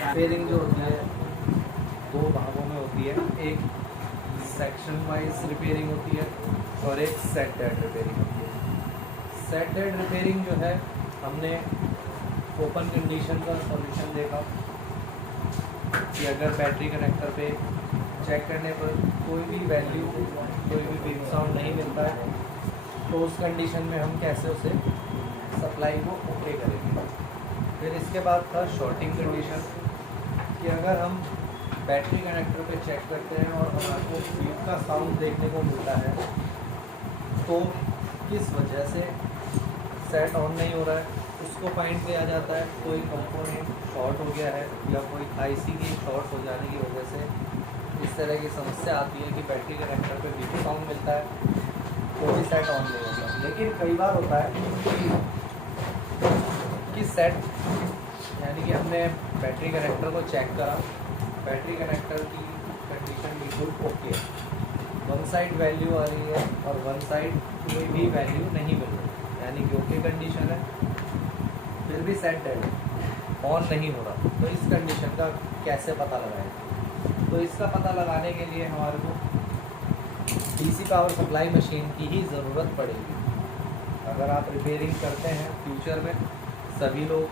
Repairing जो होती है दो भागों में होती है, एक सेक्शन वाइज रिपेयरिंग होती है और एक सेट डेड रिपेयरिंग होती है। सेट डेड रिपेयरिंग जो है, हमने ओपन कंडीशन का सॉल्यूशन देखा कि अगर बैटरी कनेक्टर पे चेक करने पर कोई भी वैल्यू, कोई भी बीप साउंड नहीं मिलता है, तो उस कंडीशन में हम कैसे उसे सप्लाई को ओके करेंगे। फिर इसके बाद था शॉर्टिंग कंडीशन कि अगर हम बैटरी कनेक्टर पे चेक करते हैं और हमारे बीप का साउंड देखने को मिलता है, तो किस वजह से सेट ऑन नहीं हो रहा है उसको फाइंड किया जाता है। कोई कंपोनेंट शॉर्ट हो गया है या कोई आईसी की शॉर्ट हो जाने की वजह से इस तरह की समस्या आती है कि बैटरी कनेक्टर पे बीप साउंड मिलता है तो भी सेट ऑन नहीं होता। लेकिन कई बार होता है कि सेट यानी कि हमने बैटरी कनेक्टर को चेक करा, बैटरी कनेक्टर की कंडीशन बिल्कुल ओके है, वन साइड वैल्यू आ रही है और वन साइड कोई भी वैल्यू नहीं मिल रही, यानी कि ओके कंडीशन है, फिर भी सेट डेड ऑन नहीं हो रहा। तो इस कंडीशन का कैसे पता लगाएं? तो इसका पता लगाने के लिए हमारे को डीसी पावर सप्लाई मशीन की ही ज़रूरत पड़ेगी। अगर आप रिपेयरिंग करते हैं फ्यूचर में सभी लोग,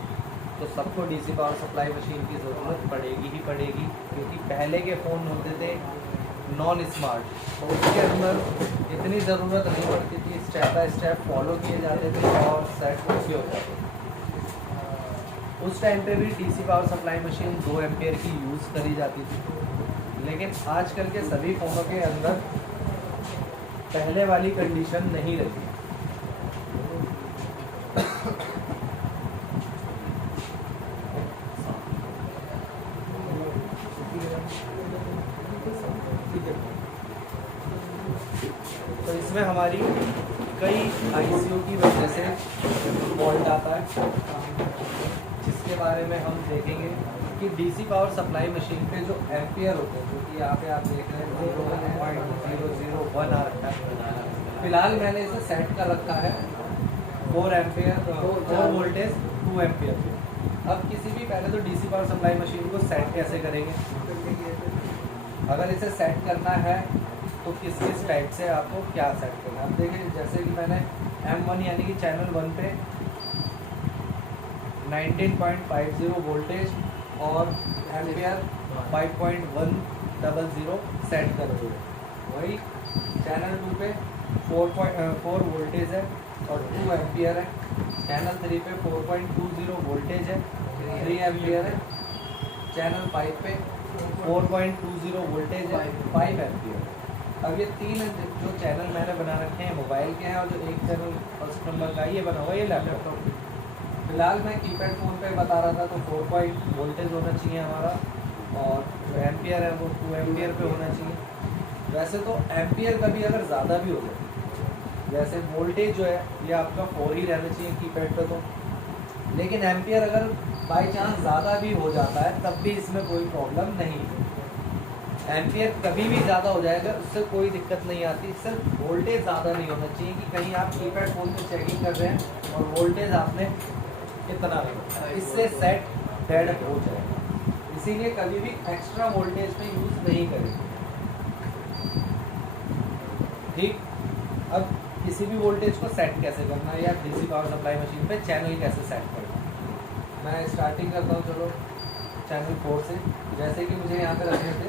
तो सबको डीसी पावर सप्लाई मशीन की ज़रूरत पड़ेगी ही पड़ेगी, क्योंकि पहले के फ़ोन होते थे नॉन स्मार्ट, तो उसके अंदर इतनी ज़रूरत नहीं पड़ती थी, स्टेप बाय स्टेप फॉलो किए जाते थे और सेट ओके हो जाते थे। उस टाइम पे भी DC power supply machine 2 ampere की यूज़ करी जाती थी, लेकिन आजकल के सभी फ़ोनों के अंदर पहले वाली कंडीशन नहीं रहती। तो इसमें हमारी कई आईसीयू की वजह से फॉल्ट आता है, जिसके बारे में हम देखेंगे कि डीसी पावर सप्लाई मशीन पे जो एम्पियर होते हैं, जो कि यहाँ पे आप देख रहे हैं 0.001 आ रखा है। फिलहाल मैंने इसे सेट कर रखा है 4 एम्पियर 4 वोल्टेज 2 एम्पियर। अब किसी भी पहले तो डीसी पावर सप्लाई मशीन को सेट कैसे करेंगे? अगर इसे सेट करना है तो किस किस टाइप से आपको क्या सेट करना है। अब देखिए, जैसे कि मैंने M1 यानी कि चैनल 1 पे 19.50 वोल्टेज और एम्पियर 5.100 सेट कर दिए। वही चैनल 2 पे 4 वोल्टेज है और 2 एम्पियर है। चैनल 3 पे 4.20 वोल्टेज है, 3 एम्पियर है। चैनल 5 पे 4.20 वोल्टेज है, 5 एम्पियर। अब ये 3 जो चैनल मैंने बना रखे हैं मोबाइल के हैं, और जो एक चैनल फर्स्ट नंबर का ये बना हुआ है ये लैपटॉप। फिलहाल मैं कीपैड फ़ोन पे बता रहा था, तो 4 पॉइंट वोल्टेज होना चाहिए हमारा, और जो एम्पियर है वो 2 एम्पियर पे होना चाहिए। वैसे तो एम्पियर कभी अगर ज़्यादा भी हो जाए, जैसे वोल्टेज जो है ये आपका 4 ही रहना चाहिए कीपैड पे, तो लेकिन एम्पियर अगर बाई चांस ज़्यादा भी हो जाता है तब भी इसमें कोई प्रॉब्लम नहीं है। एम्पियर कभी भी ज़्यादा हो जाएगा, उससे कोई दिक्कत नहीं आती, सिर्फ वोल्टेज ज़्यादा नहीं होना चाहिए कि कहीं आप कीपैड फ़ोन पे चेकिंग कर रहे हैं और वोल्टेज आपने इतना नहीं, इससे सेट डेड हो जाएगा। इसीलिए कभी भी एक्स्ट्रा वोल्टेज पे यूज़ नहीं करें। ठीक, अब किसी भी वोल्टेज को सेट कैसे करना है या डीसी पावर सप्लाई मशीन पे चैनल कैसे सेट करना है, मैं स्टार्टिंग करता हूँ। चलो चैनल 4 से, जैसे कि मुझे यहाँ पे रखने थे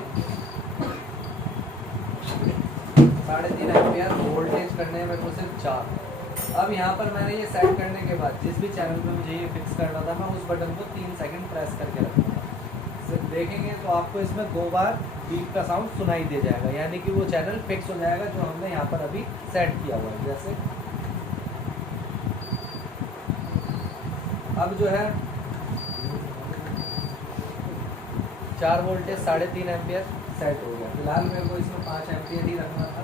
3.5 एम्पियर वोल्टेज करने हैं मेरे को सिर्फ 4। अब यहाँ पर मैंने ये सेट करने के बाद जिस भी चैनल पे मुझे ये फिक्स करना था, मैं उस बटन को 3 सेकंड प्रेस करके रखूँगा। सिर्फ देखेंगे तो आपको इसमें 2 बार बीप का साउंड सुनाई दे जाएगा, यानी कि वो चैनल फिक्स हो जाएगा जो हमने यहाँ पर अभी सेट किया हुआ है। जैसे अब जो है 4 वोल्टेज 3.5 एम्पियर सेट हो गया। फिलहाल मेरे को इसमें 5 एम्पियर ही रखना था।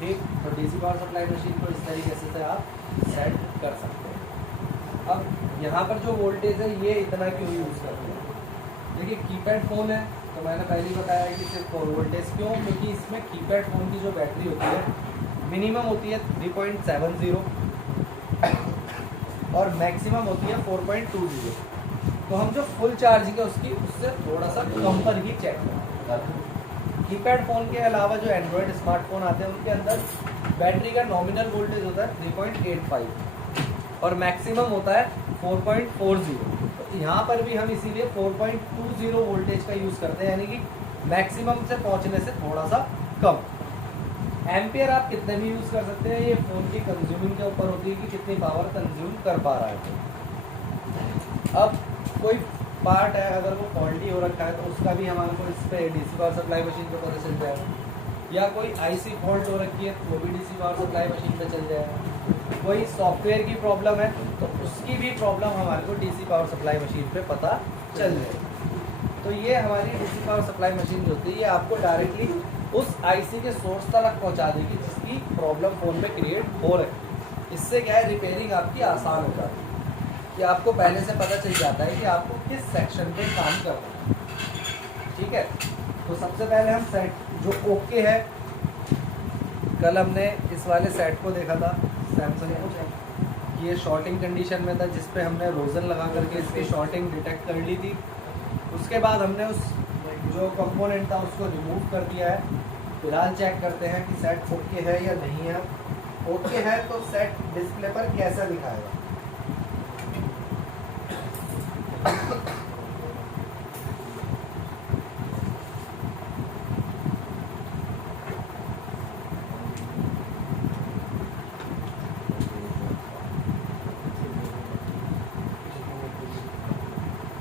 ठीक, तो डीसी पावर सप्लाई मशीन को इस तरीके से आप सेट कर सकते हैं। अब यहाँ पर जो वोल्टेज है ये इतना क्यों यूज़ करते हैं? देखिए कीपैड फ़ोन है तो मैंने पहले ही बताया कि सिर्फ 4 वोल्टेज। क्यों? क्योंकि इसमें कीपैड फ़ोन की जो बैटरी होती है मिनिमम होती है 3.70 और मैक्सिमम होती है 4.20। तो हम जो फुल चार्जिंग है उसकी उससे थोड़ा सा कम पर ही चेक करते हैं। कीपैड फ़ोन के अलावा जो एंड्रॉयड स्मार्टफोन आते हैं उनके अंदर बैटरी का नॉमिनल वोल्टेज होता है 3.85 और मैक्सिमम होता है 4.40। तो यहाँ पर भी हम इसीलिए 4.20 वोल्टेज का यूज़ करते हैं, यानी कि मैक्सिमम से पहुँचने से थोड़ा सा कम। एम्पियर आप कितने भी यूज़ कर सकते हैं, ये फ़ोन की कंज्यूमिंग के ऊपर होती है कि कितनी पावर कंज्यूम कर पा रहा है। अब कोई पार्ट है अगर वो फॉल्टी हो रखा है तो उसका भी हमारे को इस पर डीसी पावर सप्लाई मशीन पे पता चल जाएगा, या कोई आईसी फॉल्ट हो रखी है तो वो भी डीसी पावर सप्लाई मशीन पे चल जाएगा। कोई सॉफ्टवेयर की प्रॉब्लम है तो उसकी भी प्रॉब्लम हमारे को डीसी पावर सप्लाई मशीन पे पता चल जाएगी। तो ये हमारी डीसी पावर सप्लाई मशीन जो होती है ये आपको डायरेक्टली उस आईसी के सोर्स तक पहुंचा देगी जिसकी प्रॉब्लम फ़ोन में क्रिएट हो रही है। इससे क्या है, रिपेयरिंग आपकी आसान हो जाती है कि आपको पहले से पता चल जाता है कि आपको किस सेक्शन पे काम करना है। ठीक है, तो सबसे पहले हम सेट जो ओके है, कल हमने इस वाले सेट को देखा था सैमसंग को, ये शॉर्टिंग कंडीशन में था जिस पे हमने रोजन लगा करके इसकी शॉर्टिंग डिटेक्ट कर ली थी। उसके बाद हमने उस जो कंपोनेंट था उसको रिमूव कर दिया है। फिलहाल चेक करते हैं कि सेट ओके है या नहीं है। ओके है तो सेट डिस्प्ले पर कैसा दिखाएगा।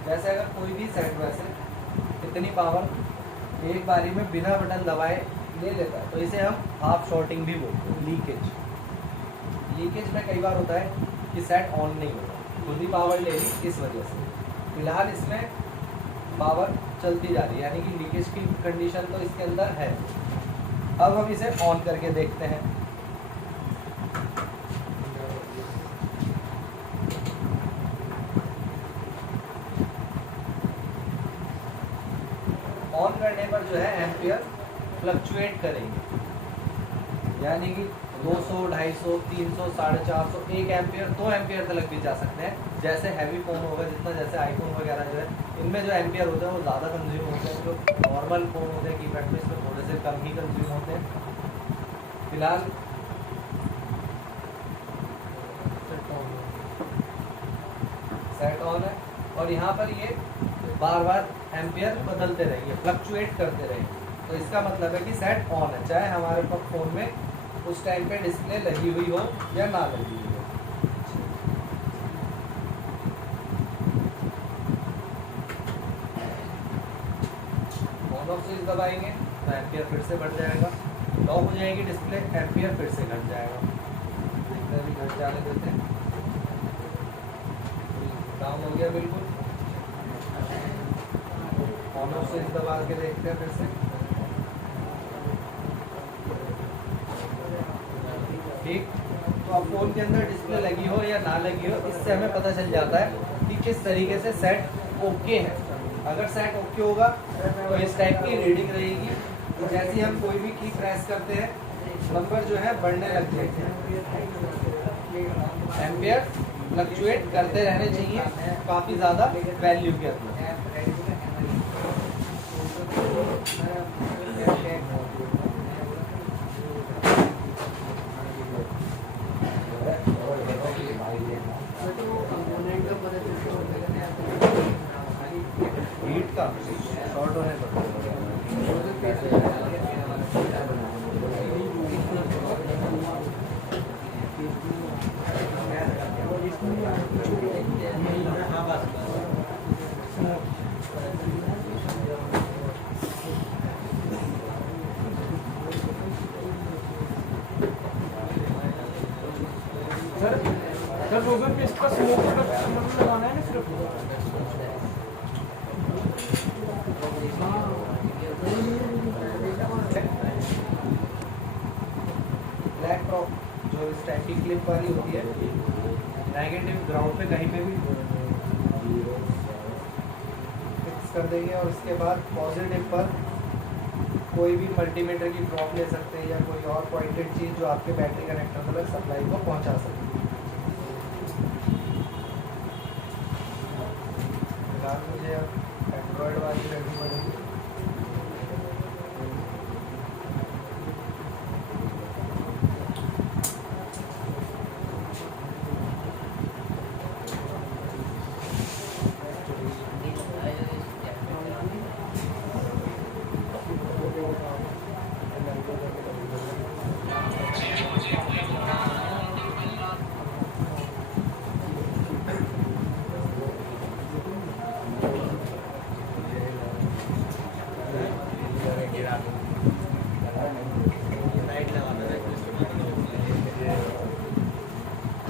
जैसे अगर कोई भी सेट वैसे कितनी पावर एक बारी में बिना बटन दबाए ले लेता है तो इसे हम हाफ शॉर्टिंग भी बोलते हैं। लीकेज में कई बार होता है कि सेट ऑन नहीं होता, खुद ही पावर ले ली, इस वजह से फिलहाल इसमें पावर चलती जा रही है, यानी कि लीकेज की कंडीशन तो इसके अंदर है। अब हम इसे ऑन करके देखते हैं। ऑन करने पर जो है एम्पियर फ्लक्चुएट करेंगे, यानी कि 200, 250, 300, 450, 1 एम्पियर, 2 एम्पियर तक भी जा सकते हैं। जैसे हैवी फ़ोन होगा जितना, जैसे आईफोन वगैरह जो है इनमें जो एम्पियर होते हैं वो ज़्यादा कंज्यूम होते हैं। जो नॉर्मल फ़ोन होते हैं कीपैड में इसमें थोड़े से कम ही कंज्यूम होते हैं। फिलहाल सेट ऑन है और यहाँ पर ये बार बार एम्पियर बदलते रहेंगे, फ्लक्चुएट करते रहेंगे। तो इसका मतलब है कि सेट ऑन है, चाहे हमारे पास फ़ोन में उस टाइम पे डिस्प्ले लगी हुई हो या ना लगी हुई हो। ऑन ऑफ स्विच दबाएंगे तो एम्पियर फिर से बढ़ जाएगा, लॉक हो जाएगी डिस्प्ले, एम्पियर फिर से घट जाएगा। जितना भी घट जाने देते हैं, डाउन हो गया बिल्कुल। ऑन ऑफ स्विच दबा के देखते हैं फिर से, ठीक। तो अब फ़ोन के अंदर डिस्प्ले लगी हो या ना लगी हो, इससे हमें पता चल जाता है कि किस तरीके से सेट ओके है। अगर सेट ओके होगा तो इस टाइप की रीडिंग रहेगी। तो जैसे ही हम कोई भी की प्रेस करते हैं नंबर जो है बढ़ने लग जाते हैं। एम्पियर फ्लक्चुएट करते रहने चाहिए काफ़ी ज़्यादा वैल्यू के अंदर। हीट का शॉर्ट होने पर सर रोजन पे इसका स्मोक प्रोटेक्शन मतलब लगाना है ना सिर्फ। ब्लैक टॉप जो इस टाइप की क्लिप वाली होती है, नेगेटिव ग्राउंड पे कहीं पे भी फिक्स कर देंगे और उसके बाद पॉजिटिव पर कोई भी मल्टीमीटर की ड्रॉप ले सकते हैं या कोई और पॉइंटेड चीज़ जो आपके बैटरी कनेक्टर तक सप्लाई को पहुंचा सकती है। फिलहाल मुझे अब एंड्रॉयड वाली रखनी पड़ेगी।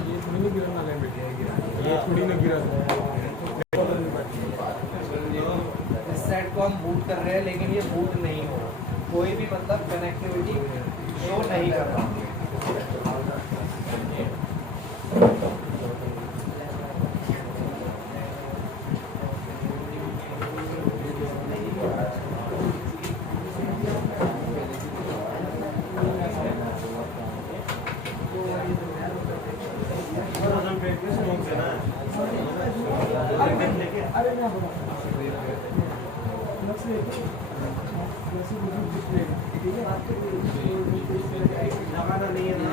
ये थोड़ी ना गिरा नाले में, ये थोड़ी ना गिरा। इस सेट को हम बूट कर रहे हैं लेकिन ये बूट नहीं हो रहा, कोई भी मतलब कनेक्टिविटी शो नहीं कर रहा। अरे मैं बोला लगाना नहीं है ना।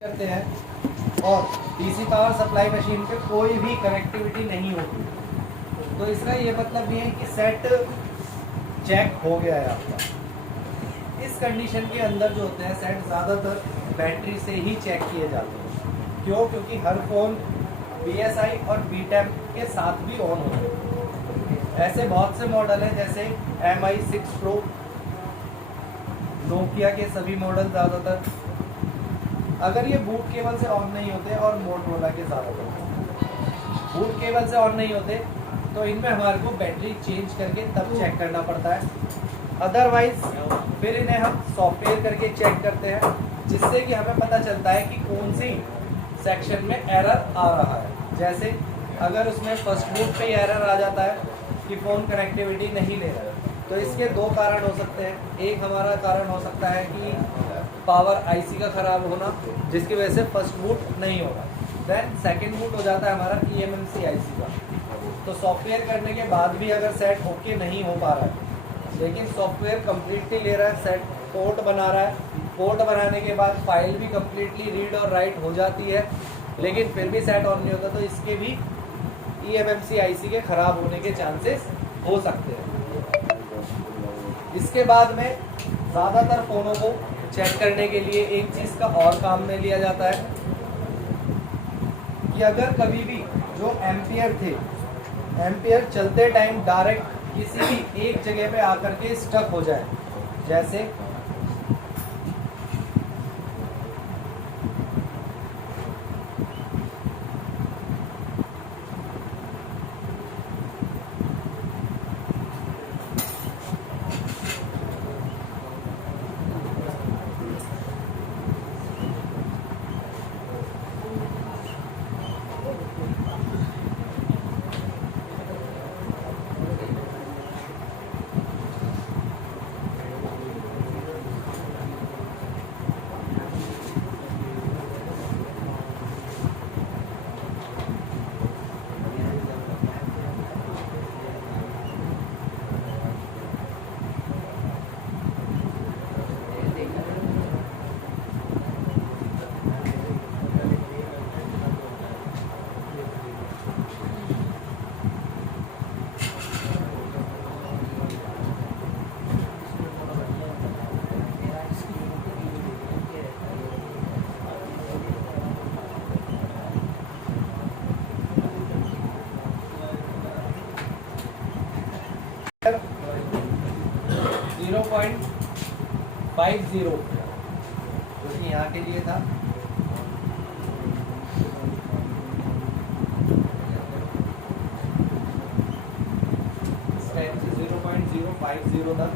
करते हैं और डीसी पावर सप्लाई मशीन पे कोई भी कनेक्टिविटी नहीं होती, तो इसका ये मतलब ये है कि सेट चेक हो गया है आपका। इस कंडीशन के अंदर जो होते हैं सेट ज़्यादातर बैटरी से ही चेक किए जाते हैं। क्यों? क्योंकि हर फ़ोन BSI और BTEM के साथ भी ऑन होते हैं। ऐसे बहुत से मॉडल हैं जैसे MI 6 Pro, नोकिया के सभी मॉडल ज़्यादातर, अगर ये बूट केबल से ऑन नहीं होते, और मोटरोला के ज़्यादातर बूट केबल से ऑन नहीं होते, तो इनमें हमारे को बैटरी चेंज करके तब चेक करना पड़ता है। अदरवाइज फिर इन्हें हम सॉफ्टवेयर करके चेक करते हैं, जिससे कि हमें पता चलता है कि कौन सी सेक्शन में एरर आ रहा है। जैसे अगर उसमें फर्स्ट बूट पे एरर आ जाता है कि फ़ोन कनेक्टिविटी नहीं ले रहा है, तो इसके दो कारण हो सकते हैं। एक हमारा कारण हो सकता है कि पावर IC का ख़राब होना, जिसकी वजह से फर्स्ट बूट नहीं होगा। देन सेकंड बूट हो जाता है हमारा eMMC IC का। तो सॉफ्टवेयर करने के बाद भी अगर सेट ओके नहीं हो पा रहा है, लेकिन सॉफ्टवेयर कम्प्लीटली ले रहा है, सेट पोर्ट बना रहा है, पोर्ट बनाने के बाद फाइल भी कम्प्लीटली रीड और राइट हो जाती है, लेकिन फिर भी सेट ऑन नहीं होता, तो इसके भी eMMC IC के ख़राब होने के चांसेस हो सकते हैं। इसके बाद में ज़्यादातर फ़ोनों को चेक करने के लिए एक चीज़ का और काम में लिया जाता है कि अगर कभी भी जो एम्पियर थे, एम्पियर चलते टाइम डायरेक्ट किसी भी एक जगह पे आकर के स्टक हो जाए, जैसे .50 जो कि यहाँ के लिए था, स्टेप से 0.050 तक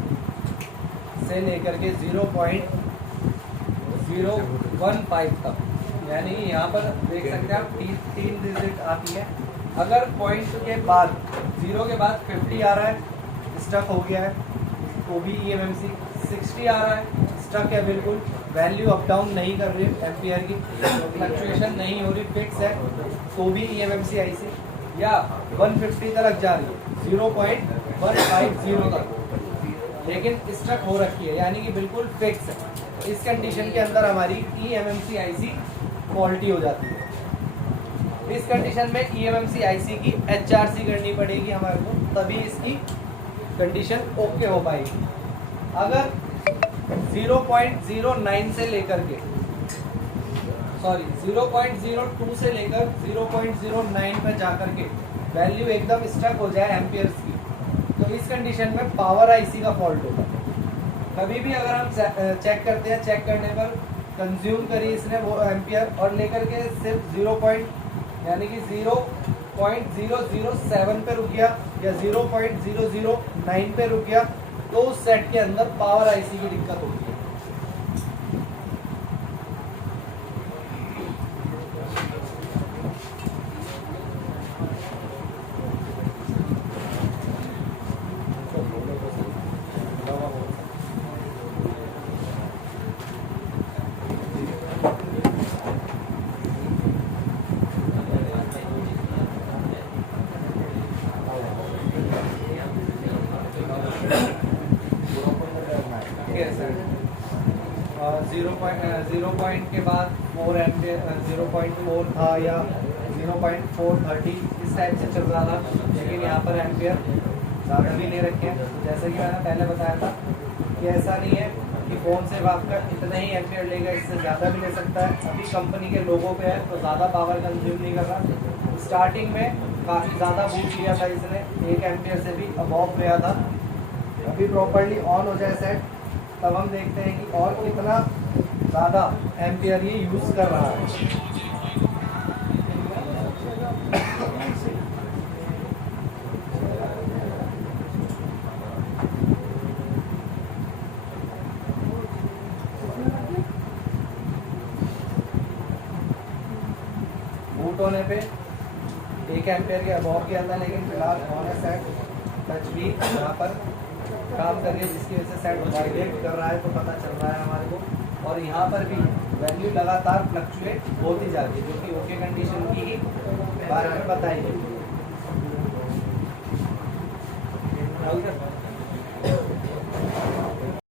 से लेकर के 0.015 तक यानी यहाँ पर देख सकते हैं आप तीन डिजिट आती है। अगर पॉइंट के बाद 0 के बाद 50 आ रहा है, स्टक हो गया है, तो भी EMMC 60 आ रहा है, स्टक है बिल्कुल, वैल्यू अप डाउन नहीं कर रही एम्पियर की, फ्लक्चुएशन नहीं हो रही, फिक्स है, तो भी EMMC IC, या 150 तक जा रही है 0.150 तक, लेकिन स्टक हो रखी है यानी कि बिल्कुल फिक्स है, तो इस कंडीशन के अंदर हमारी EMMC IC फॉल्टी हो जाती है। इस कंडीशन में EMMC IC की HRC करनी पड़ेगी हमारे को, तभी इसकी कंडीशन ओके हो पाएगी। अगर 0.09 से लेकर के 0.02 से लेकर 0.09 पर जाकर के वैल्यू एकदम स्टक हो जाए एम्पियर्स की, तो इस कंडीशन में पावर IC का फॉल्ट होगा। कभी भी अगर हम चेक करते हैं, चेक करने पर कंज्यूम करी इसने वो एम्पियर और लेकर के सिर्फ 0.007 पे रुक गया या 0.009 पे रुक गया, तो उस सेट के अंदर पावर IC की दिक्कत होती है। जीरो पॉइंट के बाद 4 एम्पियर 0.4 था या 0.430 इस टाइप से चल रहा था, लेकिन यहाँ पर एम्पियर ज़्यादा भी नहीं रखे हैं। तो जैसा कि मैंने पहले बताया था कि ऐसा नहीं है कि फ़ोन से आपका इतना ही एम्पियर लेगा, इससे ज़्यादा भी ले सकता है। अभी कंपनी के लोगों पे है तो ज़्यादा पावर कंज्यूम नहीं कर रहा। स्टार्टिंग में काफ़ी ज़्यादा बूस्ट किया था इसने, 1 एम्पियर से भी अबॉव गया था। अभी प्रॉपरली ऑन हो जाए सेट, तब हम देखते हैं कि और कितना ज़्यादा एम्पियर ये यूज़ कर रहा है। बूट होने पे 1 एम्पियर के अबॉव किया था, लेकिन फिलहाल ऑन है सेट। टच भी यहाँ पर काम कर रही है, जिसकी वजह से सेट वाइब्रेट कर रहा है, तो पता चल रहा है हमारे को। और यहाँ पर भी वैल्यू लगातार फ्लक्चुएट होती जाती है, जो कि ओके कंडीशन की ही बारे में बताई गई।